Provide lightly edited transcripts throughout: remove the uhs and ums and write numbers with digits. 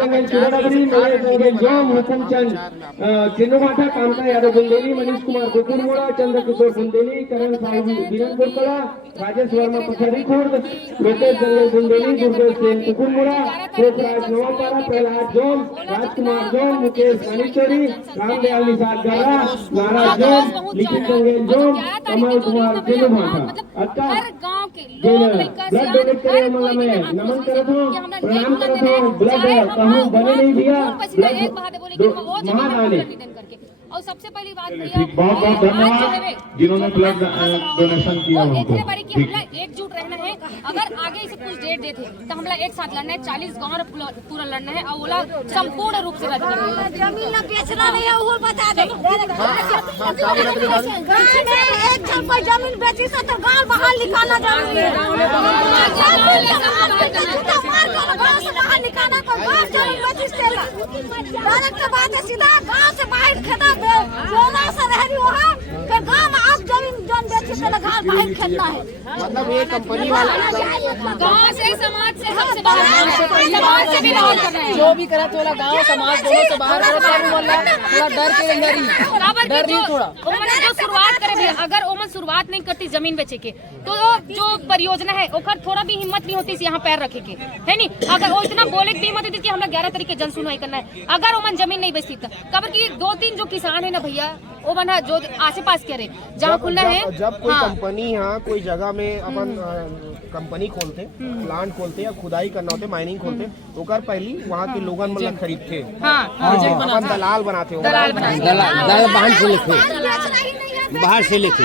जंगल चुराडगरी महेश जंगल जोम हुकुमचंद चिन्नुघाटा कामता यादव बुंदेली मनीष कुमार कुकुरमोड़ा चंद्रकिशोर बुंदेली करण साहू बीरनपुर कला राजेश वर्मा पथरी खुर्द लोकेश जंगल बुंदेली दुर्गेश सेन कुकुरमोड़ा शेखराज नवापारा प्रहलाद जोम राजकुमार जोम मुकेश कानीचोरी रामदयाल निषाद गरा नाराज जोम लिखित जंगल जोम कमल कुमार चिन्नुघाटा हर गांव के लोग मिलकर ब्लड डोनेट करे मतलब मैं नमन करत हूं प्रणाम करत हूं ब्लड कहूं बने नहीं दिया ब्लड एक बात है बोले कि वो जमीन करके और सबसे पहली बात भैया बहुत बहुत धन्यवाद जिन्होंने ब्लड डोनेशन किया हमको एकजुट रहना है। अगर आगे से कुछ डेट देते तो हमला एक साथ लड़ना है 40 गांव पूरा लड़ना है और वो संपूर्ण रूप से रद्द करना है। जमीन न बेचना नहीं है वो बता दे। एक जन कोई जमीन बेची से तो गांव बाहर निकालना जरूरी है। गांव से बाहर निकालना तो गांव जमीन बेची से डायरेक्ट बात है सीधा गांव से बाहर खेता जोना से रह रही वहाँ फिर गांव में आप जमीन जन बेची से गांव बाहर खेलना है। मतलब ये कंपनी वाला गांव से समाज से सबसे बाहर समाज से भी बाहर करना है। जो भी करा थोड़ा गांव समाज दोनों से बाहर करो थोड़ा डर के अंदर ही डर नहीं थोड़ा ओमन जो शुरुआत करे भी अगर ओमन शुरुआत नहीं करती जमीन बेचे के तो जो परियोजना है ओकर थोड़ा भी हिम्मत नहीं होती यहाँ पैर रखे के है नहीं। अगर वो इतना बोले की हिम्मत होती कि हमरा 11 तारीख के जन सुनवाई करना है अगर ओमन जमीन नहीं बेचती कबर की 2-3 जो किसान है ना भैया वो बना जो आसे पास करे जहाँ खुलना है। जब कोई कंपनी यहाँ कोई जगह में अपन कंपनी खोलते प्लांट खोलते या खुदाई करना होते माइनिंग खोलते तो कर पहली वहाँ के लोगन मतलब खरीदते अपन दलाल बनाते हो दलाल बाहर से लिखे बाहर से लिखे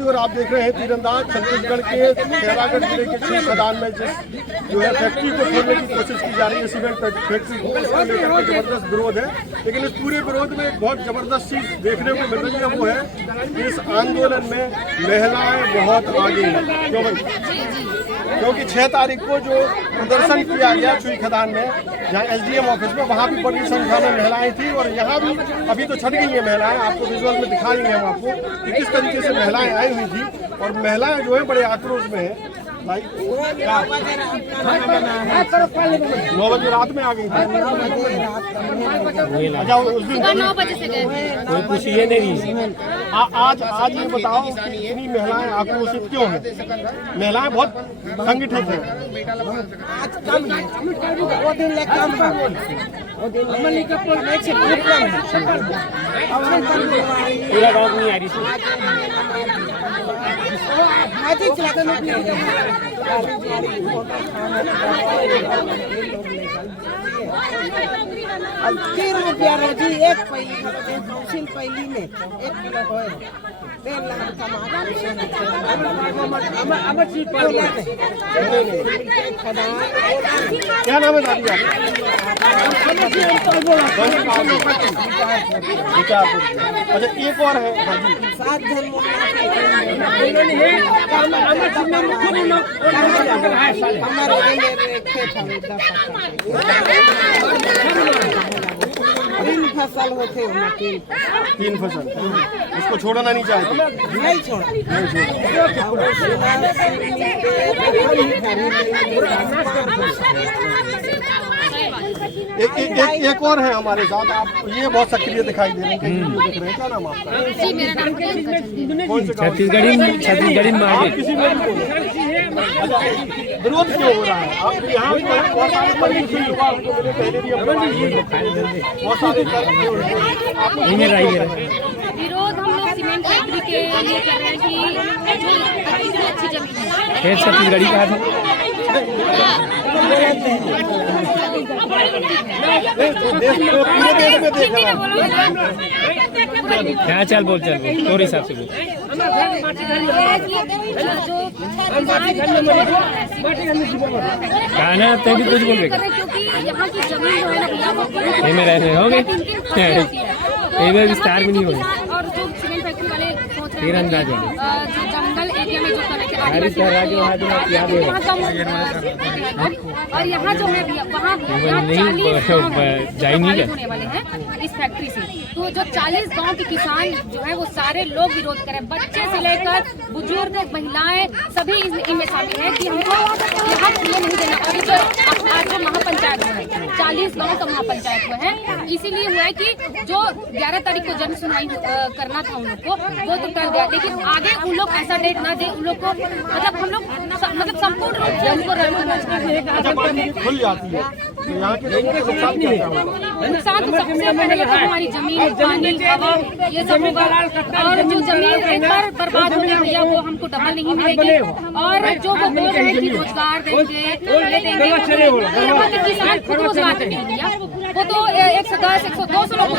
और आप देख रहे हैं तीरंदाज छत्तीसगढ़ के खैरागढ़ जिले के छह खदान में जो है फैक्ट्री को खोलने की कोशिश की जा रही है सीमेंट फैक्ट्री को इसको लेकर जबरदस्त विरोध है। लेकिन इस पूरे विरोध में एक बहुत जबरदस्त चीज देखने को मिल रही है वो है कि इस आंदोलन में महिलाएं बहुत आगे हैं। क्यों भाई? क्योंकि 6 तारीख को जो प्रदर्शन किया गया छुई खदान में जहाँ SDM ऑफिस में वहाँ भी बड़ी संख्या में महिलाएं थी और यहाँ भी अभी तो छट गई है महिलाएं। आपको विजुअल में दिखाएंगे हम आपको कि किस तरीके से महिलाएं आई हुई थी और महिलाएं जो है बड़े आक्रोश में है। 9 बजे रात में आ गई थी। अच्छा उस दिन 9 बजे से गए कोई कुछ ये नहीं आज ये बताओ कि इतनी महिलाएं आक्रोशित क्यों हैं? महिलाएं बहुत संगठित हैं। पूरा गाँव नहीं आ रही अब 3 रुपया रोजी एक पैली कौशिल पैली में 1 किलो हो 3 लाख कमा क्या नाम है दादी अच्छा एक और है 7 जन तीन फसल होते हैं 3 फसल उसको छोड़ना नहीं चाहते नहीं छोड़ा एक और है हमारे साथ। आप ये बहुत सक्रिय दिखाई दे रहे हैं देख रहे हैं। क्या नाम आपका? जी मेरा नाम छत्तीसगढ़ी में किसी में विरोध क्यों हो रहा है? आप यहाँ बहुत सारे परिचय युवा आपको मिले पहले भी बहुत सारे विरोध हम लोग सीमेंट फैक्ट्री के लिए कर रहे हैं कि जो अच्छी जमीन है फिर छत्तीसगढ़ी कहा था क्या चल बोल तोरे हिसाब से बोल कहना तो भी कुछ बोल क्योंकि यहाँ की जमीन जो है ना ये में रहने होंगे ये विस्तार भी नहीं होगा और जो सीमेंट फैक्ट्री वाले सोच रहे हैं तीरंदाज जो जंगल एरिया में जो कर आदिवासी और यहाँ जो है वहाँ 40 होने वाले हैं इस फैक्ट्री से। तो जो 40 गांव के किसान जो है वो सारे लोग विरोध करें, बच्चे से लेकर बुजुर्ग, महिलाएं सभी इनमें शामिल हैं कि हमको यहाँ खुले नहीं देना। और जो आज जो महापंचायत हुआ है 40 गाँव का महापंचायत हुआ है, इसीलिए हुआ है कि जो 11 तारीख को जन सुनवाई करना था उन लोग को वो तो कर दिया, लेकिन आगे उन लोग ऐसा डेट ना दे उन लोग को, मतलब हम लोग मतलब संपूर्ण रूप से उनको रन करना चाहिए। खुल जाती है तो यहाँ के लोगों को नुकसान क्या होगा? नुकसान तो सबसे पहले तो हमारी जमीन, पानी, हवा ये सब होगा। और जो जमीन एक बार बर्बाद हो गई है वो हमको डबल नहीं मिलेगी। और जो वो बोल रहे हैं कि रोजगार देंगे, ये देंगे, यहाँ के किसान खुद रोजगार देंगे भैया, वो तो 110, 100, 200 लोग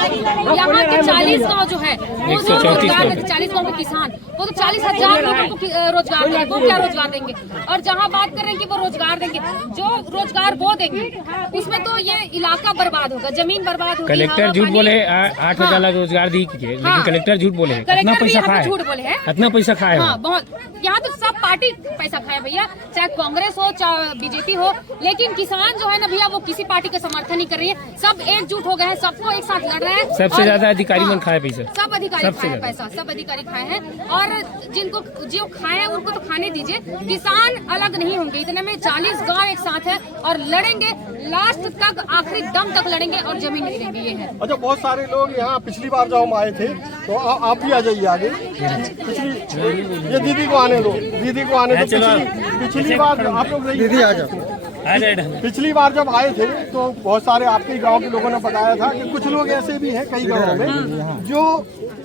यहाँ के 40 गाँव जो है वो जो रोजगार 40 गाँव के किसान वो तो 40,000 लोगों को रोजगार देंगे, वो क्या रोजगार देंगे। और जहाँ बात कर रहे हैं कि वो रोजगार देंगे, जो रोजगार वो देंगे उसमें तो ये इलाका बर्बाद होगा, जमीन बर्बाद होगी। कलेक्टर झूठ बोले 8,000 लाख रोजगार दी, लेकिन कलेक्टर झूठ बोले हैं, कितना पैसा खाया, झूठ बोले हैं, कितना पैसा खाया। हाँ बहुत, यहाँ तो सब पार्टी पैसा खाया भैया, चाहे कांग्रेस हो चाहे बीजेपी हो, लेकिन किसान जो है ना भैया वो किसी पार्टी का समर्थन नहीं कर रही है, सब एकजुट हो गए हैं, सबको एक साथ लड़ रहे हैं। सबसे ज्यादा अधिकारी मन खाए पैसा, सब अधिकारी खाए पैसा, सब अधिकारी खाए हैं। और जिनको जो खाए हैं उनको तो खाने दीजिए, किसान अलग नहीं होंगे। इतने में 40 गांव एक साथ है और लड़ेंगे लास्ट तक, आखिरी दम तक लड़ेंगे और जमीन नहीं देंगे। ये है। अच्छा, बहुत सारे लोग यहाँ पिछली बार जब हम आए थे तो आप भी आ जाइए आगे। पिछली ये दीदी को आने दो, दीदी को आने दो। पिछली बार आप लोग दीदी आ जाओ। पिछली बार जब आए थे तो बहुत सारे आपके गांव के लोगों ने बताया था कि कुछ लोग ऐसे भी हैं कई गांवों में जो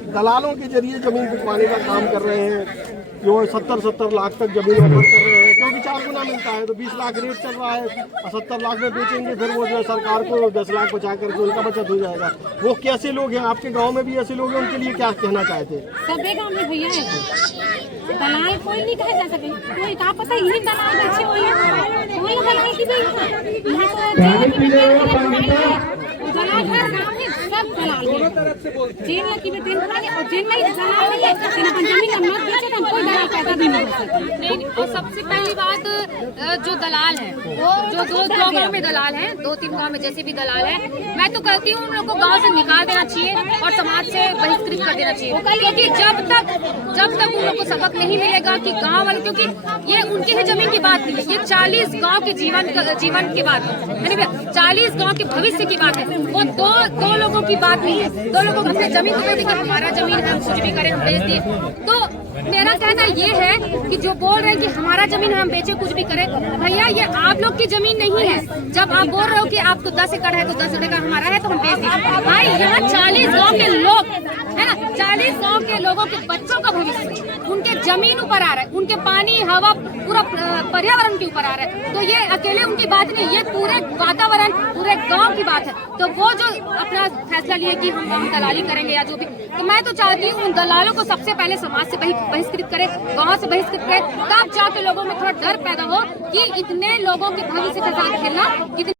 दलालों के जरिए जमीन बिकवाने का काम कर रहे हैं, जो 70-70 लाख तक जमीन ऑफर कर रहे हैं, क्योंकि 4 गुना मिलता है तो 20 लाख रेट चल रहा है और 70 लाख में बेचेंगे, फिर वो जो सरकार को 10 लाख बचा करके उनका बचत हो जाएगा। वो कैसे लोग हैं? आपके गांव में भी ऐसे लोग हैं, उनके लिए क्या कहना चाहते हैं? सभी गाँव में भैया है, दलाल कोई नहीं कहा जा सके, कोई कहा पता यही दलाल अच्छे हो वही दलाल की भी यहाँ तो दलाल हर गाँव में सब दलाल है, जेल की भी तेल खाने और जेल में दलाल नहीं है, जमीन का मत बेचे तो कोई दलाल पैदा भी नहीं हो सकता। नहीं, और सबसे पहली बात जो दलाल है वो जो 2 गाँव में दलाल है, 2-3 गाँव में जैसे भी दलाल है, मैं तो कहती हूँ उन लोग को गाँव से निकाल देना चाहिए और समाज से बहिष्कृत कर देना चाहिए, क्योंकि जब तक उन लोग को सबक नहीं मिलेगा कि गाँव वाले, क्योंकि ये उनकी ही जमीन की बात नहीं है, ये 40 गाँव के जीवन की बात है, 40 गाँव के भविष्य की बात है, वो दो लोगों की बात नहीं है। 2 लोगों को अपनी जमीन को बेच कि हमारा जमीन है, हम कुछ भी करें हम बेच दिए। तो मेरा कहना ये है कि जो बोल रहे हैं कि हमारा जमीन है हम बेचे कुछ भी करें, भैया ये आप लोग की जमीन नहीं है। जब आप बोल रहे हो कि आपको 10 एकड़ है तो 10 एकड़ हमारा है तो हम बेच दिए, भाई यहाँ 40 गाँव के लोग है ना, 40 गाँव के लोगों के बच्चों का भविष्य उनके जमीन ऊपर आ रहा है, उनके पानी हवा पूरा पर्यावरण के ऊपर आ रहा है। तो ये अकेले उनकी बात नहीं, ये पूरे वातावरण पूरे गांव की बात है। तो वो जो अपना फैसला लिए कि हम दलाली करेंगे या जो भी, तो मैं तो चाहती हूँ उन दलालों को सबसे पहले समाज से बहिष्कृत करें, गांव से बहिष्कृत करें, तब जाके लोगों में थोड़ा डर पैदा हो कि इतने लोगों के भविष्य के साथ खेलना कितने